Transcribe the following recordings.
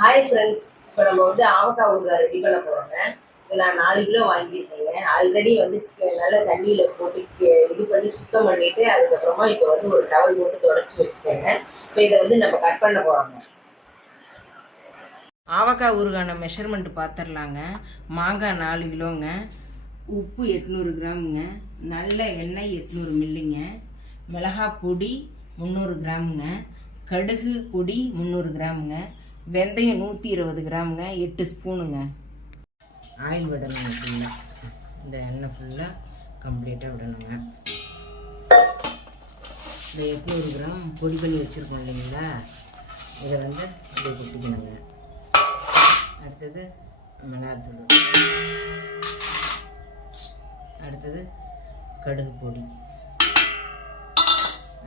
Hi friends இப்போ நம்ம வந்து ஆவக்காய் ஊறுகாய் ரெடி பண்ண போகிறோங்க இப்போ நான் நாலு கிலோ வாங்கியிருக்கேங்க. ஆல்ரெடி வந்து நல்லா தண்ணியில் போட்டு இது பண்ணி சுத்தம் பண்ணிட்டு அதுக்கப்புறமா இப்போ வந்து ஒரு டவல் போட்டு தொடச்சி வச்சுட்டேங்க. இப்போ இதை வந்து நம்ம கட் பண்ண போகிறோங்க ஆவக்காய் ஊறுகான மெஷர்மெண்ட் பார்த்துடலாங்க மாங்காய் நாலு கிலோங்க. உப்பு எட்நூறு கிராமுங்க. நல்ல எண்ணெய் எட்நூறு மில்லிங்க. மிளகாய் பொடி முந்நூறு கிராமுங்க. கடுகு பொடி முந்நூறு கிராமுங்க. வெந்தயம் நூற்றி இருபது கிராமுங்க எட்டு ஸ்பூனுங்க. ஆயில் விடணுங்க ஃபுல்லாக இந்த எண்ணெய் ஃபுல்லாக கம்ப்ளீட்டாக விடணுங்க. இந்த எட்நூறு கிராம் பொடி பண்ணி வச்சுருக்கோம் இல்லைங்களா? இதை வந்து அப்படியே கொட்டிக்கணுங்க. அடுத்தது மிளகாத்தூள். அடுத்தது கடுகு பொடி.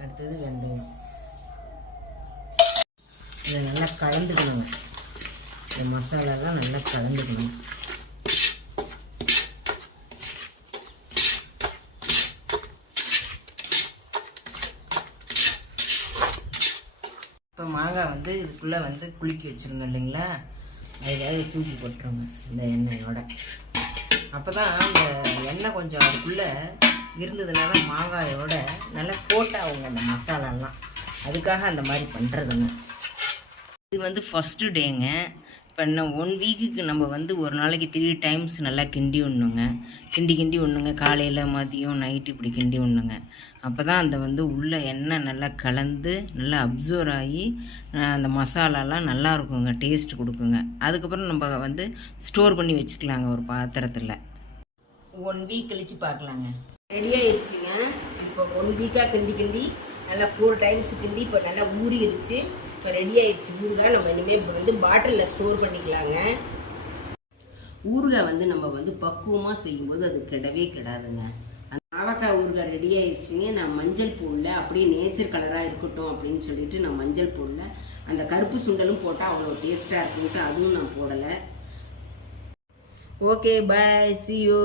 அடுத்தது வெந்தயம். இதை நல்லா கலந்துக்கணுங்க. இந்த மசாலாலாம் நல்லா கலந்துக்கணும். இப்போ மாங்காய் வந்து இதுக்குள்ளே வந்து குளிக்க வச்சுருங்க இல்லைங்களா? அதுக்காக தூக்கி போட்டுருங்க இந்த எண்ணெயோட. அப்போ தான் அந்த எண்ணெய் கொஞ்சம் அதுக்குள்ளே இருந்ததுனால மாங்காயோட நல்லா கோட்டாகுங்க அந்த மசாலாலாம். அதுக்காக அந்த மாதிரி பண்ணுறதுங்க இது வந்து ஃபஸ்ட்டு டேங்க இப்போ இன்னும் ஒன் வீக்குக்கு நம்ம வந்து ஒரு நாளைக்கு த்ரீ டைம்ஸ் நல்லா கிண்டி விடணுங்க கிண்டி கிண்டி விடணுங்க காலையில் மதியம் நைட்டு இப்படி கிண்டி விடணுங்க அப்போ தான் அந்த வந்து உள்ளே எண்ணெய் நல்லா கலந்து நல்லா அப்சர்வ் ஆகி அந்த மசாலாலாம் நல்லா இருக்குங்க டேஸ்ட் கொடுக்குங்க. அதுக்கப்புறம் நம்ம வந்து ஸ்டோர் பண்ணி வச்சுக்கலாங்க ஒரு பாத்திரத்தில். ஒன் வீக் கழிச்சு பார்க்கலாங்க. ரெடி ஆயிடுச்சுங்க. இப்போ ஒன் வீக்காக கிண்டி கிண்டி நல்லா ஃபோர் டைம்ஸ் கிண்டி இப்போ நல்லா ஊறிடுச்சு. இப்போ ரெடி ஆயிடுச்சு. ஊறுகாய் நம்ம இனிமேல் வந்து பாட்டிலில் ஸ்டோர் பண்ணிக்கலாங்க. ஊறுகாய் வந்து நம்ம வந்து பக்குவமாக செய்யும்போது அது கெடவே கெடாதுங்க. அந்த ஆவக்காய் ஊறுகாய் ரெடி ஆயிடுச்சுங்க. நான் மஞ்சள் போடல. அப்படியே நேச்சர் கலராக இருக்கட்டும் அப்படின்னு சொல்லிட்டு நான் மஞ்சள் போடல. அந்த கருப்பு சுண்டலும் போட்டால் அவ்வளோ டேஸ்ட்டாக இருக்குன்ட்டு அதுவும் நான் போடலை. Okay bye see you